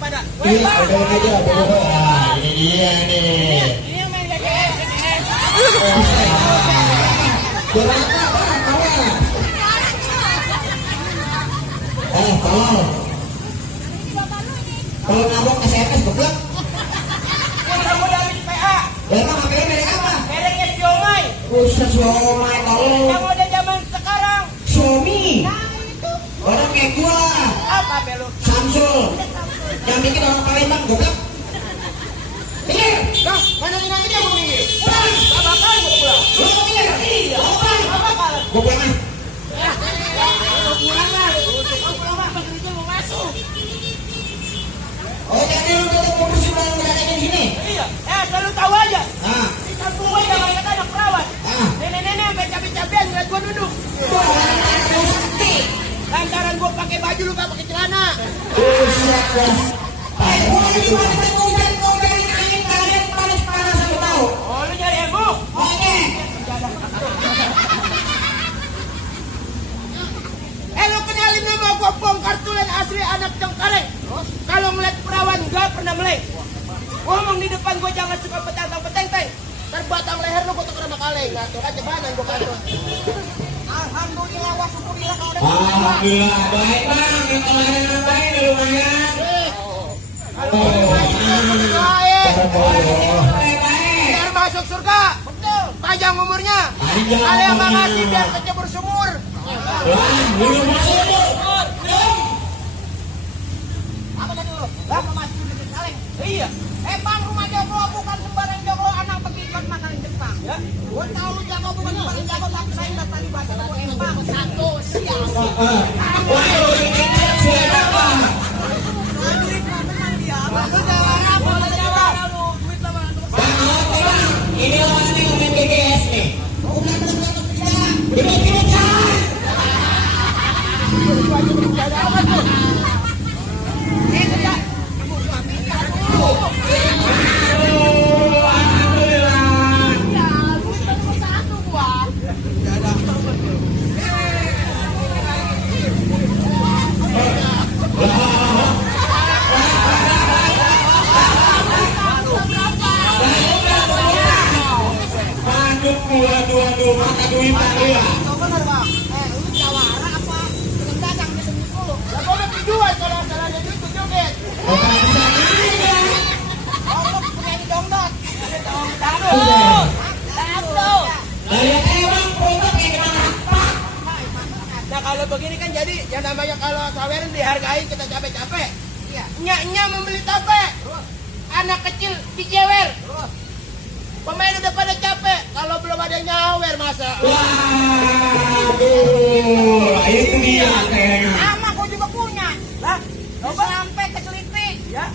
pada. Ini pegang aja, nah, ini dia nih. Ini yang main GGS ini. Jangan tolong. Kalau nabok SMS goblok. Kamu dari PA. Emang HP-nya merek apa? Mereknya Xiaomi. Khusus Xiaomi tolong. Kamu udah zaman sekarang. Xiaomi. Orang kayak gua. Apa belu? Samsung. Yang bikin orang Palembang goblok. Pikir. Dah, mana ini aja mau minggir. Pulang. Gak bakal mau pulang. Lu mau pikir? Iya. Gak bakal. Gua pulang ah. Mau pulang lah. Mau pulang lah. Begitu mau masuk. Oh jadi lu tetap ngurusin orang berada di sini? Iya. Selalu tahu aja. Ah. Di kampung gue jangan kata anak perawat. Ah. Nenek-nenek sampai cabai-cabian ngeliat gue duduk. Lantaran gue pakai baju lu gak pakai celana. Buset dah. Gua lagi mana hujan kau dari angin kalian panas-panas aku tahu. Oh lu nyari emu? Oke. Lu kenalin nama gue bongkar tulen asli anak Cengkareng. Kalau ngeliat perawan gak pernah meleng. Ngomong di depan gue jangan suka petang-peteng-teng. Terbatang leher lu gue tuker sama kaleng. Nah tuh kan jebanan gue pantun. Alhamdulillah wa syukurillah kalau udah Alhamdulillah baik bang. Yang kemarin ngapain di lumayan? biar masuk surga. Betul. Panjang umurnya. Panjang Kalian yang umurnya. makasih biar kecebur sumur. Wah, belum masuk. Apa tadi lu? Lah masih di kaleng. Iya. Bang rumah Joko bukan sembarang Joko anak pegikat makanan Jepang. Ya. Gua tahu Joko bukan sembarang Joko tapi saya enggak tadi bahasa Joko Empang. Satu siap. Waduh, ini siapa? Duit mah menang dia. Lu jawara bola jawara lu. Duit lah mana tuh. Bang, apa bang? Ini lawan yang main GGS nih. Gini jangan. Aduh, mata duit ya. Bener bang. Lu jawara apa? Tukang dagang di sini dulu. Lah gua udah dijual kalau salahnya duit tuh joget. Bukan bisa aja. Oh lu penyanyi dongdot. Udah. Dangdut. Lah ya emang produk kayak gimana? Nah kalau begini kan jadi yang namanya kalau sawerin dihargai kita capek-capek. Iya. Nya membeli tape. Anak kecil dijewer. Pemain udah pada capek. Kalau belum ada yang nyawer masa. Waduh, itu dia kayaknya. Sama gua juga punya. Lah, coba sampai ke Selipi. Ya.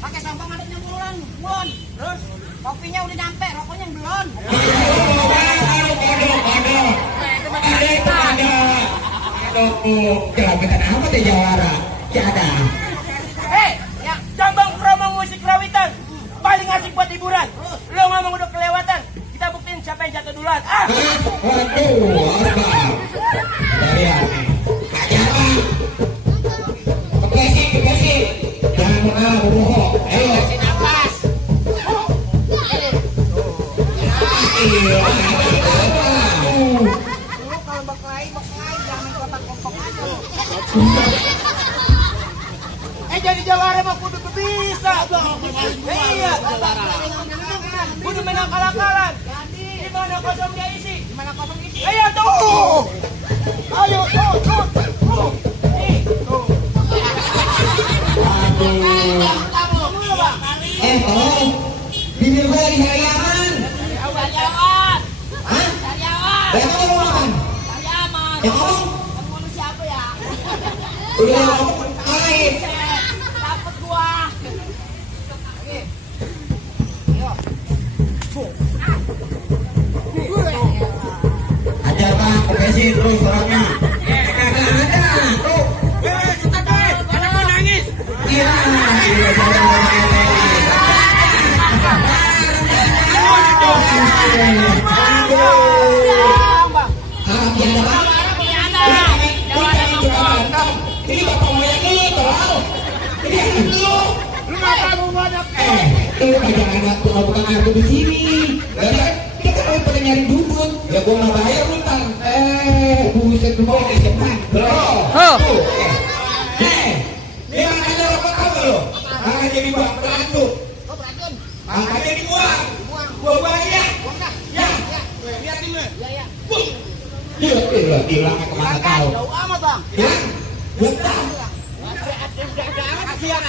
Pakai sampang ada nyempuran. Mon. Terus kopinya udah nyampe, rokoknya yang belum. Aduh, kerawitan apa teh jawara? Tiada. Ya, Jambang promo musik rawitan. Paling asik buat hiburan. Lo ngomong udah kelewatan. Kita buktiin siapa yang jatuh duluan. Waduh, apa? Dari aneh. Ajaran. Kepesi. Jangan mengalah bohong. Ayo. Kasih nafas. Iya. Lu kalau baklai jangan kotak-kotak aja. Jadi jawara mah kudu bisa. Iya. Kudu menang kalah-kalah. Di mana kosong dia isi? Di mana kosong isi? Ayo tuh. Ayo tuh. Nih, tuh. Aduh. Tolong. Bibir gue lagi sariaman. Sariawan. Hah? Sariawan. Yang ngomong makan? Sariawan. Yang ngomong? Yang ngomong siapa ya? Udah ngomong. Lain. Dapet gua. Ajar bang, kepesi terus orangnya. Kagak ada. Tuh. Anak gua nangis. Iya. Iya, jangan ini. Harap tiada bang. Ini bapak mau yang itu. Ini yang itu. anak. Lu kagak ada tukang kartu di sini. Ya kan? Kita mau pada nyari dudut. Ya gua nggak bayar lu ntar. Buset lu mau cepat. Bro. Tuh. Ini makanya rokok kamu lo. Makanya jadi buang beracun. Makanya jadi buang. Buang ya. Ya. Liatin lu. Iya, hilang kemana tahu. Jauh amat, Bang. Ya. Betul. Kasihan.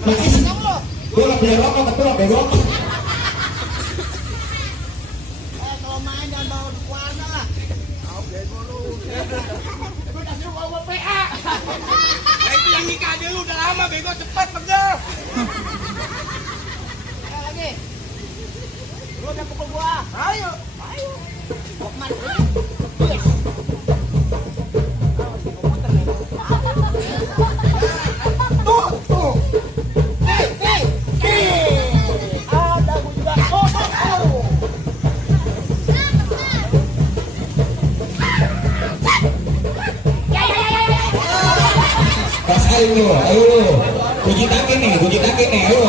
Makasih. Gua nggak beli rokok, betul nggak beli rokok. Kalau main jangan bawa di warna lah. Gue udah suruh bawa PA. Itu yang nikah dulu udah lama bego, cepet pegel. Lagi. Lu udah pukul gua. Ayo. Gua kemana? Tuh. Hey. Ada gua juga. Rasain lu, ayo lu. Uji kaki nih, ayo.